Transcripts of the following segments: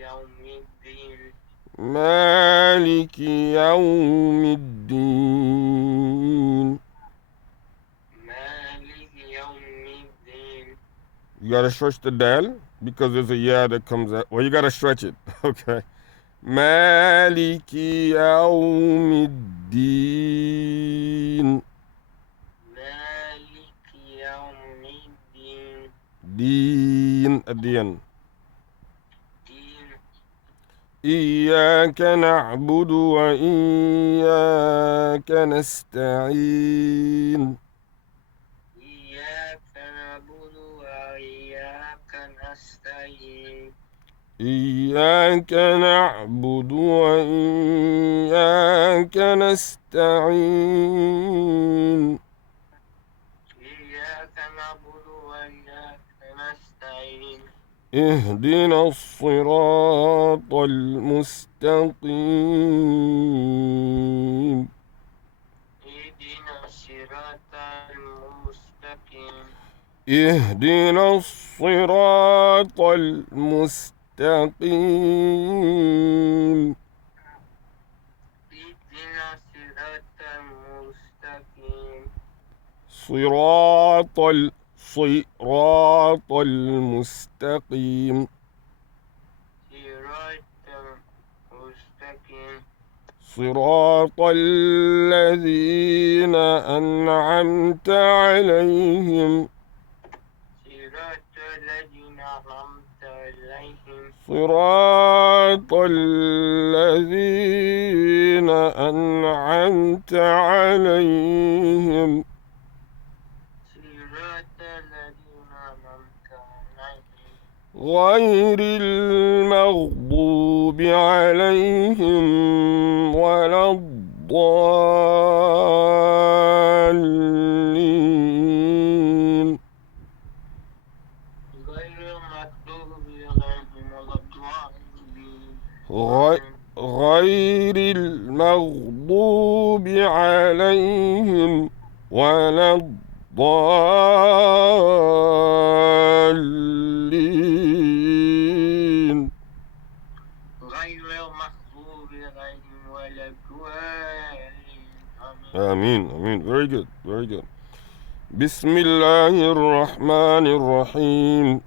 يوم الدين مالك يوم الدين. مالك يوم الدين. You gotta stretch the dal because there's a yeah that comes out. Well, you gotta stretch it. Okay. مالك يوم الدين. مالك يوم الدين. دين at the end. دين. إياك نعبد وإياك نستعين. إياك نعبد وإياك نستعين. إياك نعبد وإياك نستعين. إياك نعبد وإياك نستعين. اهدنا الصراط المستقيم. اهدنا الصراط المستقيم. اهدنا الصراط المستقيم. اهدنا الصراط المستقيم. صراط صراط المستقيم. صراط المستقيم. صراط الذين أنعمت عليهم. صراط الذين أنعمت عليهم. صراط الذين أنعمت عليهم. صراط الذين أنعمت عليهم. غير المغضوب عليهم ولا الضالين. غير المغضوب عليهم ولا الضالين. غير المغضوب عليهم ولا الضالين. غير المغضوب عليهم ولا الضالين. آمين آمين. Very good, very good. بسم الله الرحمن الرحيم.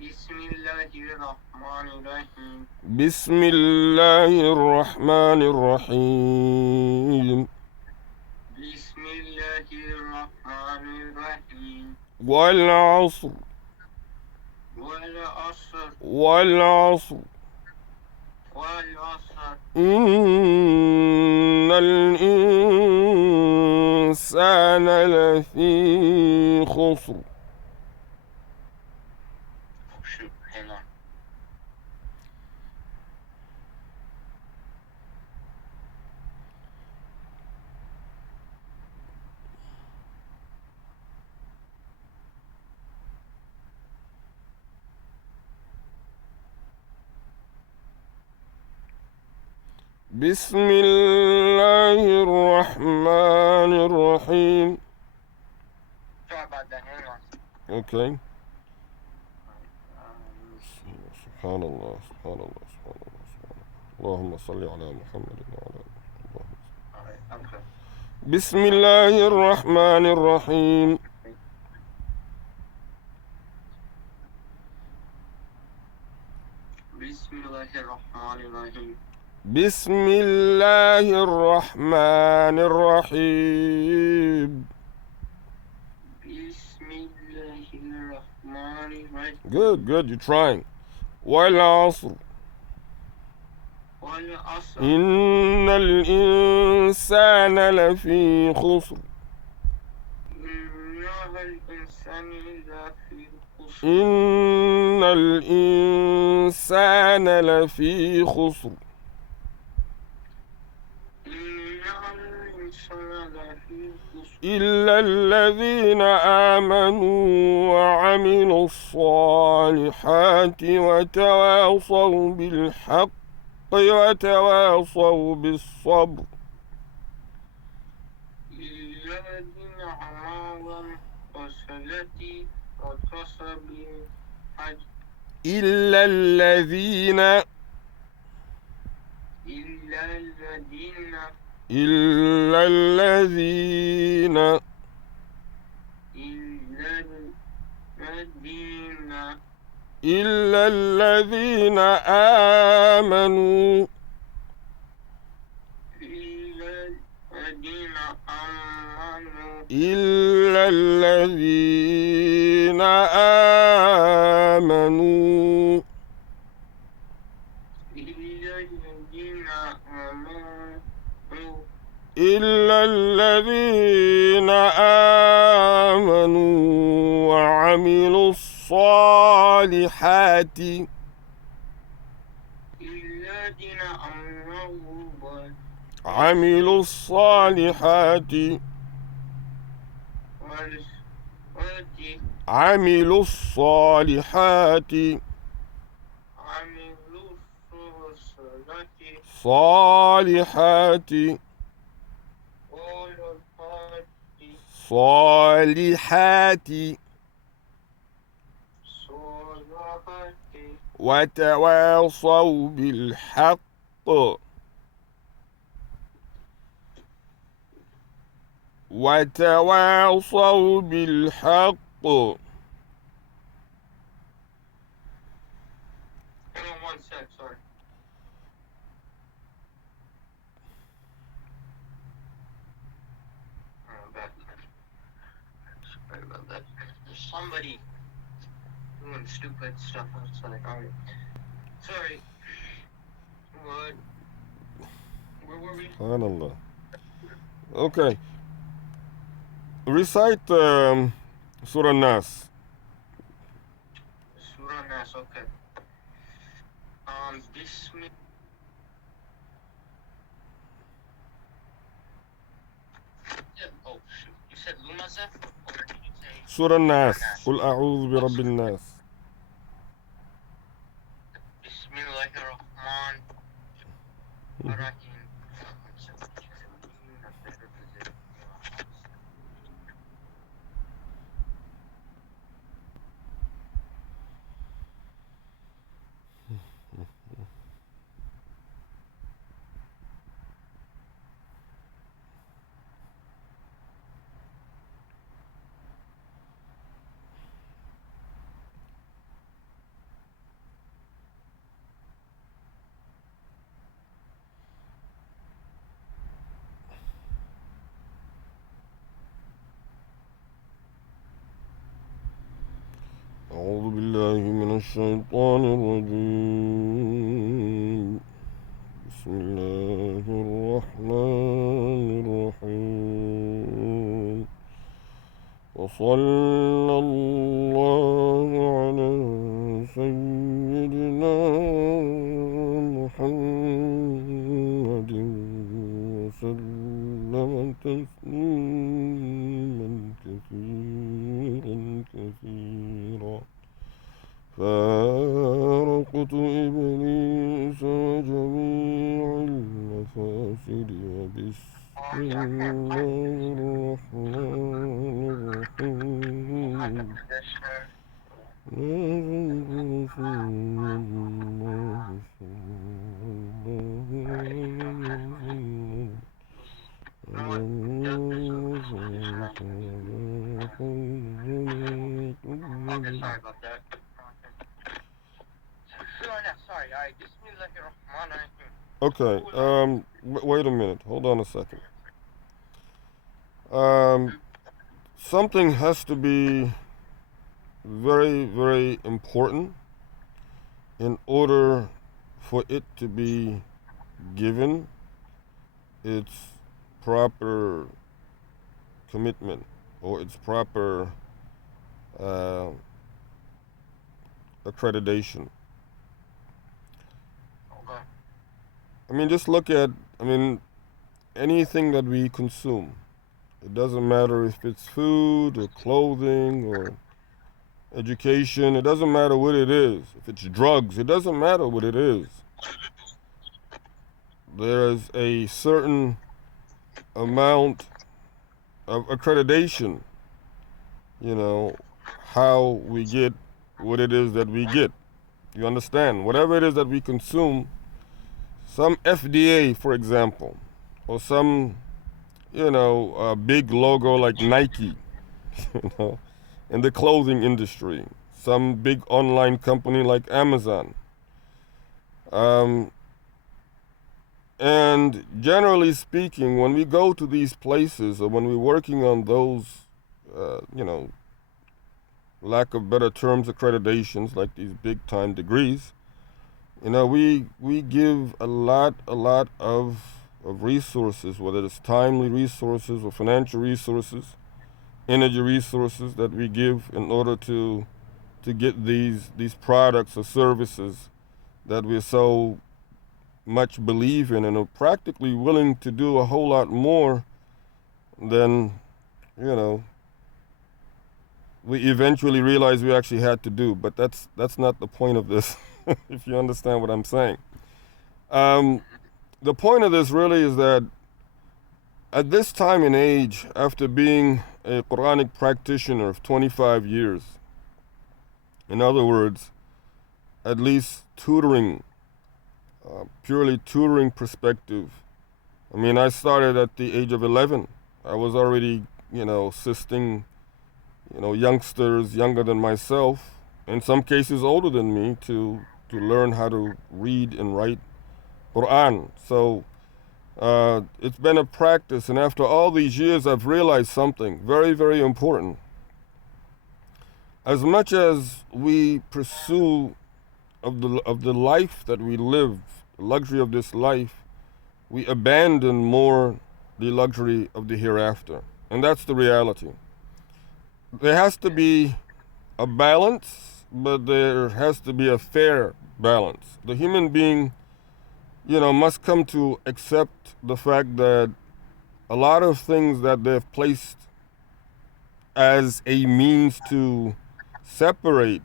بسم الله الرحمن الرحيم. بسم الله الرحمن الرحيم. بسم الله الرحمن الرحيم. والعصر. والعصر. والعصر. والعصر. إن الإنسان لفي خسر. هنا. بسم الله الرحمن الرحيم. Okay. سبحان الله سبحان الله سبحان الله سبحان الله. اللهم صل على محمد وعلى آله. بسم الله الرحمن الرحيم. بسم الله الرحمن الرحيم. بسم الله الرحمن الرحيم. بسم الله الرحمن الرحيم. Good, good, you're trying. والعصر. والعصر. إن الإنسان لفي خسر. إن الإنسان لفي خسر. إن الإنسان لفي خسر. إلا الذين آمنوا وعملوا الصالحات وتواصوا بالحق وتواصوا بالصبر. إلا الذين آمنوا والصلاة وتواصوا بالحق إلا الذين إلا الذين إلا الذين إلا الذين إلا الذين آمنوا إلا الذين آمنوا إلا الذين آمنوا إلا الذين آمنوا إلا الذين آمنوا وعملوا الصالحات الذين آمنوا عملوا الصالحات عملوا الصالحات عملوا الصلاة صالحات صالحات وتواصوا بالحق وتواصوا بالحق Hang on 1 sec, sorry. I'm back. Sorry about that. There's somebody doing stupid stuff outside. Alright. Sorry. What? Where were we? Subhanallah. Okay. Recite Surah Nas. Surah Nas, okay. Bismillah. Oh, shoot. You said Lumaza? Or did you say? Surah Nas. قل أعوذ برب الناس. Bismillahirrahmanirrahim. أعوذ بالله من الشيطان الرجيم بسم الله الرحمن الرحيم وصلى الله على سيدنا محمد وسلم تسليما كثيرا كثيرا فارقت إبليس وجميع المفاسد وبسم الله الرحمن الرحيم رسول الله Okay, sorry about that. Sorry, alright, Bismillahirrahmanirrahim. Okay, wait a minute. Hold on a second. Something has to be very, very important in order for it to be given its proper commitment or its proper accreditation. Okay. I mean, just look at, anything that we consume. It doesn't matter if it's food or clothing or education. It doesn't matter what it is. If it's drugs, it doesn't matter what it is. There's a certain amount of accreditation, how we get what it is that we get. You understand? Whatever it is that we consume, some FDA, for example, or some, big logo like Nike, you know, in the clothing industry, some big online company like Amazon. Um, and generally speaking, when we go to these places or when we're working on those, uh, you know, lack of better terms, accreditations like these big time degrees, we give a lot of resources, whether it's timely resources or financial resources, energy resources that we give in order to get these products or services that we so much believe in and are practically willing to do a whole lot more than you know we eventually realize we actually had to do. But that's not the point of this, if you understand what I'm saying. Um, the point of this really is that at this time and age, after being a Quranic practitioner of 25 years, in other words, at least tutoring, purely tutoring perspective. I mean, I started at the age of 11. I was already, assisting, youngsters younger than myself, in some cases older than me, to learn how to read and write Quran. So it's been a practice, and after all these years, I've realized something very, very important. As much as we pursue of the life that we live, the luxury of this life, we abandon more the luxury of the hereafter, and that's the reality. There has to be a balance, but there has to be a fair balance. The human being, must come to accept the fact that a lot of things that they've placed as a means to separate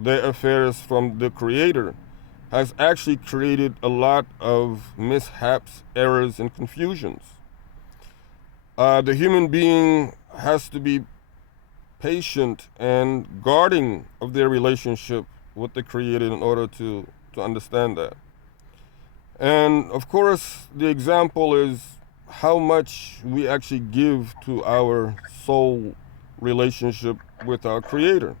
their affairs from the Creator has actually created a lot of mishaps, errors, and confusions. The human being has to be patient and guarding of their relationship with the Creator in order to understand that. And of course, the example is how much we actually give to our soul relationship with our Creator.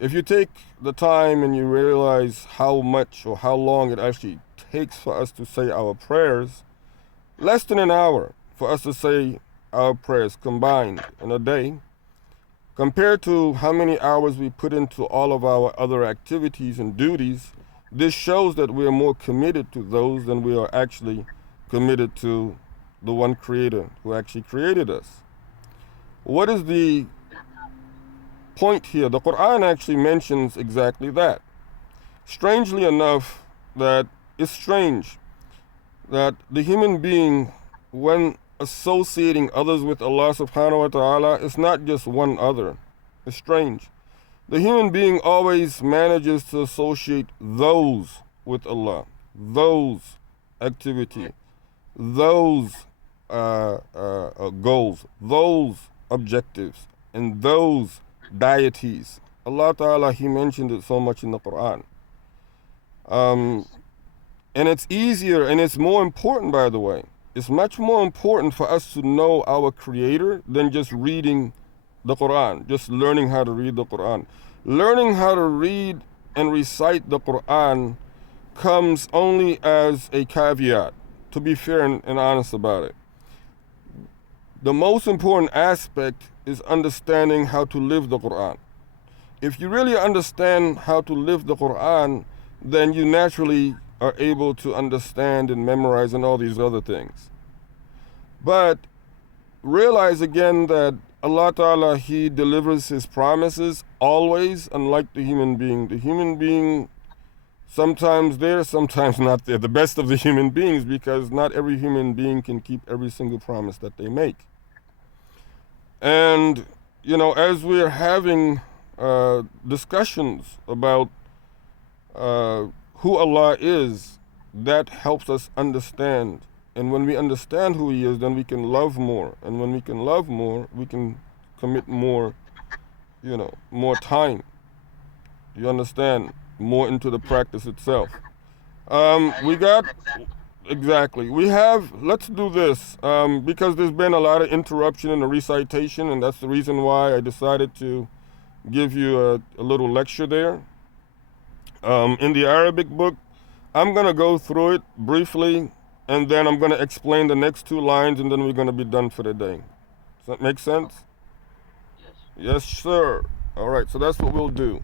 If you take the time and you realize how much or how long it actually takes for us to say our prayers, less than an hour for us to say our prayers combined in a day, compared to how many hours we put into all of our other activities and duties, this shows that we are more committed to those than we are actually committed to the one Creator who actually created us. What is the point here? The Quran actually mentions exactly that. Strangely enough, that it's strange that the human being, when associating others with Allah subhanahu wa ta'ala, is not just one other. It's strange. The human being always manages to associate those with Allah, those activity, those goals, those objectives, and those deities. Allah Ta'ala, He mentioned it so much in the Quran. And it's easier and it's more important, by the way. It's much more important for us to know our Creator than just reading the Quran, just learning how to read the Quran. Learning how to read and recite the Quran comes only as a caveat, to be fair and honest about it. The most important aspect is understanding how to live the Quran. If you really understand how to live the Quran, then you naturally are able to understand and memorize and all these other things. But realize again that Allah Ta'ala, He delivers His promises always, unlike the human being. The human being, sometimes there, sometimes not there. The best of the human beings, because not every human being can keep every single promise that they make. And, as we're having discussions about who Allah is, that helps us understand. And when we understand who He is, then we can love more. And when we can love more, we can commit more, more time. You understand? more into the practice itself. I We got understand exactly. exactly. We have. Let's do this because there's been a lot of interruption in the recitation, and that's the reason why I decided to give you a little lecture there. In the Arabic book, I'm gonna go through it briefly, and then I'm gonna explain the next two lines, and then we're gonna be done for the day. Does that make Oh, sense? yes. Yes, sir. All right. So that's what we'll do.